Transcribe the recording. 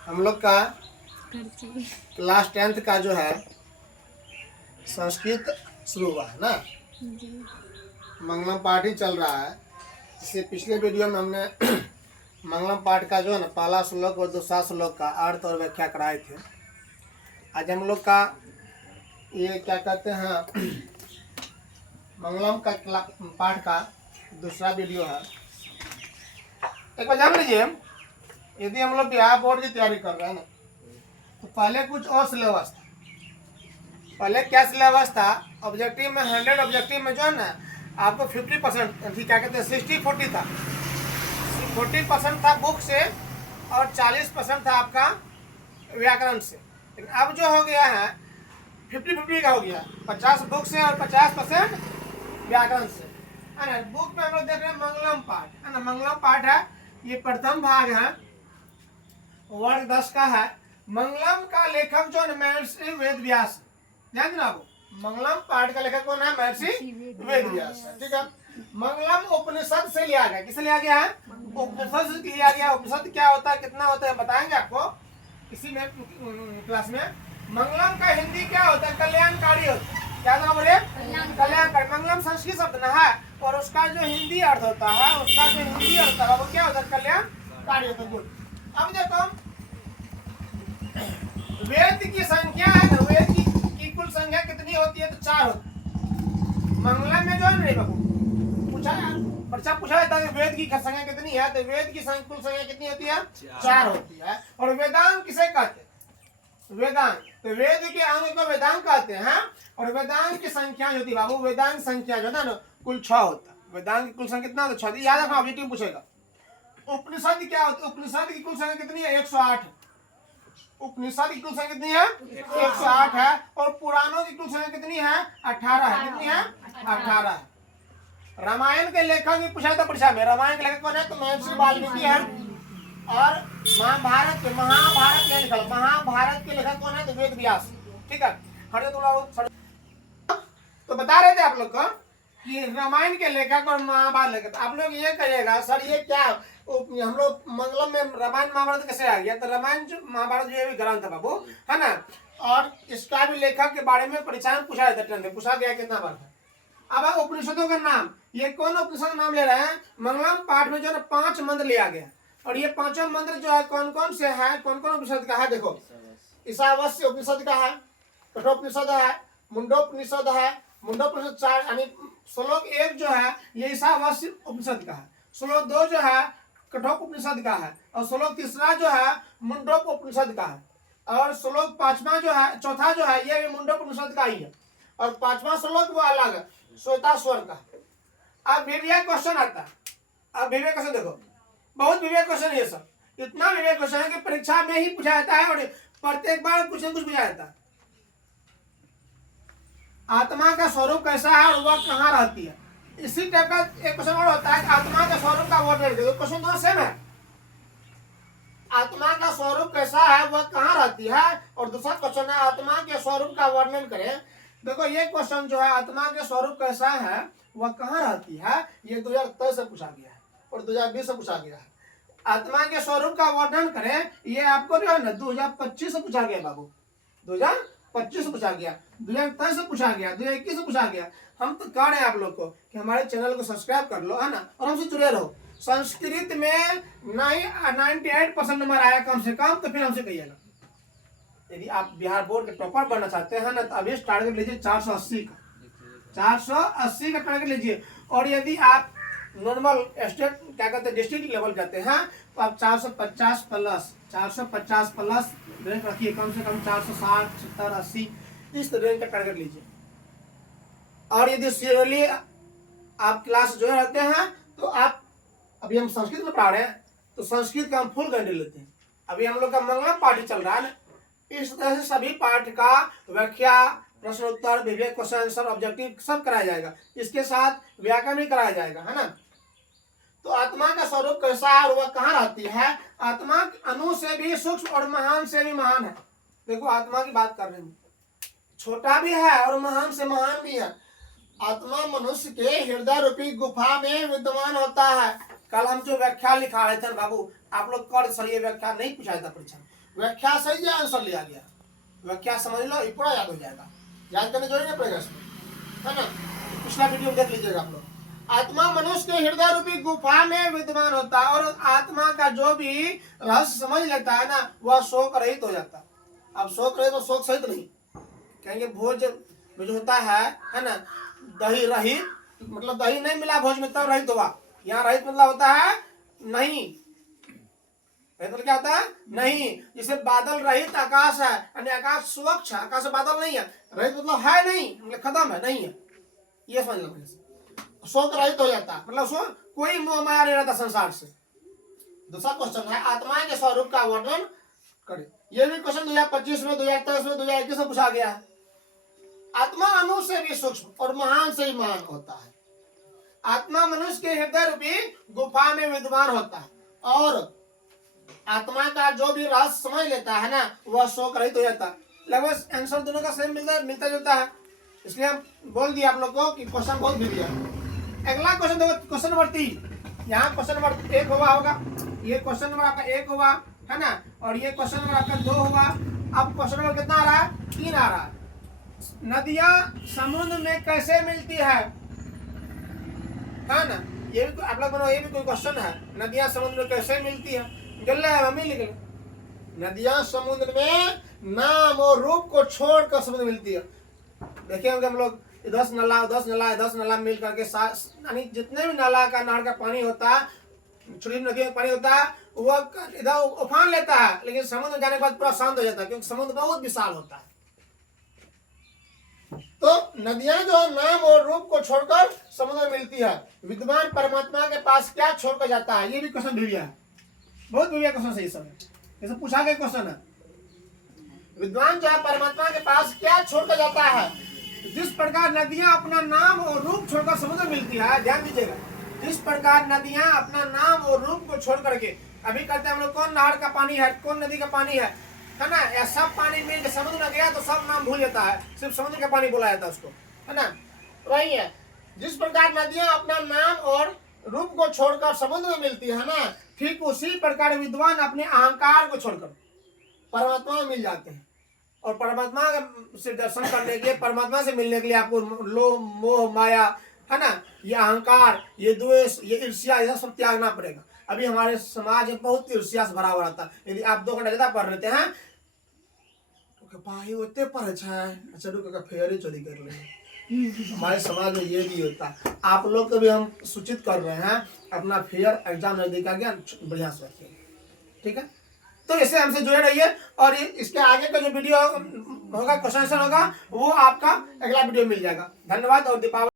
हम लोग का क्लास 10th का जो है संस्कृत शुरू हुआ है ना। मंगलम पाठ ही चल रहा है। इससे पिछले वीडियो में हमने मंगलम पाठ का जो है ना पहला श्लोक और दूसरा श्लोक का अर्थ और व्याख्या कराए थे। आज हम लोग का ये क्या कहते हैं मंगलम का पाठ का दूसरा वीडियो है। एक बार जान लीजिए, यदि हम लोग बिहार बोर्ड की तैयारी कर रहे हैं ना तो पहले कुछ और सिलेबस था। पहले क्या सिलेबस था, ऑब्जेक्टिव में 100 ऑब्जेक्टिव में जो है ना आपको 50% क्या कहते हैं 60-40 था। 40% था बुक से और 40% था आपका व्याकरण से। लेकिन अब जो हो गया है 50-50 का हो गया, 50 बुक से और 50% व्याकरण से, है ना। बुक में हम लोग देख रहे हैं मंगलम पाठ, है ना। मंगलम पाठ है, ये प्रथम भाग है, वर्ग 10 का है। मंगलम का लेखक जो है महर्षि वेद व्यास, ध्यान देना आप। मंगलम पाठ का लेखक कौन है? महर्षि वेद व्यास, ठीक है। मंगलम उपनिषद से लिया गया। किससे लिया गया है? उपनिषद से लिया गया। उपनिषद क्या होता है, कितना होता है, बताएंगे आपको इसी में क्लास में। मंगलम का हिंदी क्या होता है? कल्याणकारी होता है। क्या नाम बोले? कल्याणकारी। मंगलम संस्कृत शब्द ना है और उसका जो हिंदी अर्थ होता है, उसका जो हिंदी अर्थ है वो क्या होता है? कल्याणकारी होता है। अब देखो वेद की संख्या है ना, वेद की कुल संख्या कितनी होती है? तो 4 होती है। मंगलम में जो है ना बाबू पूछा जाता है वेद की संख्या कितनी है, तो वेद की कुल संख्या कितनी होती है? 4 होती है। और वेदांग किसे कहते हैं? वेदांग। तो वेद के अंग को वेदांग कहते हैं। और वेदांग की संख्या जो होती है बाबू, वेदांग संख्या जो है ना कुल 6 होता है। वेदांग की कुल संख्या कितना होता है? 6। याद रखना, ऑब्जेक्टिव पूछेगा। उपनिषद क्या होता है? उपनिषद की कुल संख्या कितनी है? 108। उपनिषद की कुल संख्या कितनी है? 108 है। और पुराणों की कुल संख्या कितनी है? 18 है। कितनी है? 18 है। रामायण के लेखक भी पूछा था परीक्षा में। रामायण के लेखक कौन है? तो महर्षि वाल्मीकि है। और महाभारत के लेखक कौन है? तो वेद व्यास, ठीक है। तो बता रहे थे आप लोग को कि रामायण के लेखक और महाभारत लेखक। आप लोग ये कहिएगा सर ये क्या, हम लोग मंगलम में रामायण महाभारत कैसे आ गया? तो रामायण महाभारत जो भी ग्रंथ है बाबू, है ना। और इसका भी लेखक के बारे में परीक्षा में पूछा जाता है, पूछा गया कितना बार है। अब उपनिषदों का नाम, ये कौन उपनिषद नाम ले रहे हैं? मंगलम पाठ में जो है 5 मंत्र लिया गया। और ये 5 मंत्र जो है कौन कौन से है, कौन कौन उपनिषद का है? देखो, ईशावास्य उपनिषद का है, कठोपनिषद है, मुंडोपनिषद है। मुंडोपनिषद 4 यानी श्लोक 1 जो है ये ईशावास्य उपनिषद का है। श्लोक 2 जो है कठोप उपनिषद का है। और श्लोक 3 जो है मुंडोप उपनिषद का है। और श्लोक 5वां जो है, चौथा जो है ये मुंडोप उपनिषद का ही है। और 5वां श्लोक वो अलग है, श्वेताश्वर का। अब विवेक क्वेश्चन आता है। अब विवेक क्वेश्चन देखो, बहुत विवेक क्वेश्चन ये सब, इतना विवेक क्वेश्चन है कि परीक्षा में ही पूछा जाता है और प्रत्येक बार कुछ न कुछ पूछा जाता है। आत्मा का स्वरूप कैसा है और वह कहाँ रहती है? इसी टाइप का एक क्वेश्चन और होता है, आत्मा का स्वरूप का वर्णन करो। क्वेश्चन दोनों सेम है। आत्मा का स्वरूप कैसा है, वह कहाँ रहती है, और दूसरा क्वेश्चन है आत्मा के स्वरूप का वर्णन करें। देखो ये क्वेश्चन जो है आत्मा के स्वरूप कैसा है वह कहाँ रहती है, ये 2023 से पूछा गया है और 2020 से पूछा गया है। आत्मा के स्वरूप का वर्णन करें, ये आपको जो है ना 2025 से पूछा गया बाबू। 2025 से पूछा गया, 2023 से पूछा गया, 2021 से पूछा गया। हम तो कह रहे हैं आप लोग को कि हमारे चैनल को सब्सक्राइब कर लो, है ना, और हमसे जुड़े रहो। संस्कृत में 98% नंबर आया कम से कम, तो फिर हमसे कहिएगा। यदि आप बिहार बोर्ड के टॉपर बनना चाहते हैं ना तो अभी टारगेट लीजिए 480 का, 480 का टारगेट लीजिए। और यदि आप नॉर्मल स्टेट क्या कहते हैं डिस्ट्रिक्ट लेवल जाते हैं तो आप 450 प्लस रैंक रखिए, कम से कम 460, 70, 80 इस रैंक का टारगेट लीजिए। और यदि सीरियसली आप क्लास जो रहते हैं तो आप, अभी हम संस्कृत में पढ़ा रहे हैं तो संस्कृत का हम फुल गाइड लेते हैं। अभी हम लोग का मंगलम पाठ चल रहा है ना, इस तरह से सभी पाठ का व्याख्या, प्रश्न उत्तर, विवेक क्वेश्चन आंसर, ऑब्जेक्टिव सब कराया जाएगा। इसके साथ व्याकरण भी कराया जाएगा, है ना। तो आत्मा का स्वरूप कैसा है और वह कहाँ रहती है? आत्मा अणु से भी सूक्ष्म और महान से भी महान है। देखो आत्मा की बात कर रहे हैं, छोटा भी है और महान से महान भी है। आत्मा मनुष्य के हृदय रूपी गुफा में विद्यमान होता है। कल हम जो व्याख्या लिखा रहे थे बाबू, आप लोग कर सर ये व्याख्या नहीं पूछा था परीक्षा में। व्याख्या सही या आंसर लिया गया, व्याख्या समझ लो, ये पूरा याद हो जाएगा, याद करने जरूरी नहीं पड़ेगा इसमें, है ना। पिछला वीडियो देख लीजिएगा आप लोग। आत्मा मनुष्य के हृदय रूपी गुफा में विद्यमान होता है और आत्मा का जो भी रहस्य समझ लेता है ना वह शोक रहित हो जाता है। अब शोक रहित तो शोक सहित नहीं कहेंगे, भोज में जो होता है ना, दही रहित मतलब दही नहीं मिला भोज में तब रहित हुआ, यहाँ रहित मतलब होता है नहीं, मतलब क्या होता है नहीं। जैसे बादल रहित आकाश है, यानी आकाश स्वच्छ है, आकाश में बादल नहीं है, रहित मतलब है नहीं, मतलब खत्म है, नहीं है, ये समझ लो। शोक रहित हो जाता है मतलब उसको कोई मोह माया नहीं रहता संसार से। दूसरा क्वेश्चन है आत्मा के स्वरूप का वर्णन करें। यह भी क्वेश्चन 2025 में, 2023 में, 2021 में पूछा गया है। आत्मा अणु से भी सूक्ष्म और महान से ही महान होता है। आत्मा मनुष्य के हृदय रूपी गुफा में विद्यमान होता है और आत्मा का जो भी रहस्य समझ लेता है ना वह शोक रहित हो जाता है। लगभग आंसर दोनों का सेम मिलता जुलता है, इसलिए हम बोल दिया आप लोग को कि क्वेश्चन बहुत भी दिया। अगला क्वेश्चन देखो, क्वेश्चन नंबर 3। यहाँ क्वेश्चन नंबर 1 होगा, ये क्वेश्चन नंबर आपका 1 हुआ, है ना, और ये क्वेश्चन नंबर आपका 2 हुआ। अब क्वेश्चन नंबर कितना आ रहा है? 3 आ रहा है। नदियां समुद्र में कैसे मिलती है ना, ये भी आप लोग बनाओ, ये भी कोई क्वेश्चन है। नदियां समुद्र में कैसे मिलती है? गल है मम्मी लिख ले। नदियां समुद्र में नाम और रूप को छोड़कर समुद्र मिलती है। देखिए हम लोग 10 नाला मिल करके यानी जितने भी नाला का नहर का पानी होता है, छोटी नदी में पानी होता है, वह इधर उफान लेता है, लेकिन समुद्र में जाने के बाद पूरा शांत हो जाता है, क्योंकि समुद्र बहुत विशाल होता है। तो नदियां जो नाम और रूप को छोड़कर समुद्र में मिलती है। विद्वान परमात्मा के पास क्या छोड़कर जाता है? ये भी क्वेश्चन भिड़िया है, बहुत बढ़िया क्वेश्चन सही समय जैसे पूछा गया क्वेश्चन है। विद्वान जो है परमात्मा के पास क्या छोड़कर जाता है? जिस प्रकार नदियां अपना नाम और रूप छोड़कर समुद्र मिलती है, ध्यान दीजिएगा, जिस प्रकार नदियां अपना नाम और रूप को छोड़ करके, अभी कहते हैं हम लोग कौन नहर का पानी है, कौन नदी का पानी है ना, या सब पानी मिल के समुद्र में गया तो सब नाम भूल जाता है, सिर्फ समुद्र का पानी बोला जाता है उसको, है ना। वही है, जिस प्रकार नदियां अपना नाम और रूप को छोड़कर समुद्र में मिलती है ना, ठीक उसी प्रकार विद्वान अपने अहंकार को छोड़कर परमात्मा में मिल जाते हैं। और परमात्मा से दर्शन करने के लिए, परमात्मा से मिलने के लिए आपको लोभ मोह माया, है ना, ये अहंकार, ये द्वेष, ये ईर्ष्या, ये सब त्यागना पड़ेगा। अभी हमारे समाज में बहुत ईर्ष्या से भरा हुआ रहता है। यदि आप 2 घंटा ज्यादा पढ़ लेते हैं तो भाई होते पढ़े अच्छा रुक फेयर ही चोरी कर ले। हमारे समाज में ये भी होता है। आप लोग को भी हम सूचित कर रहे हैं, अपना फेयर एग्जाम नजदीक आ गया, बढ़िया से रखिए, ठीक है। तो इससे हमसे जुड़े रहिए और इसके आगे का जो वीडियो होगा, क्वेश्चन आंसर होगा, वो आपका अगला वीडियो मिल जाएगा। धन्यवाद और दीपावली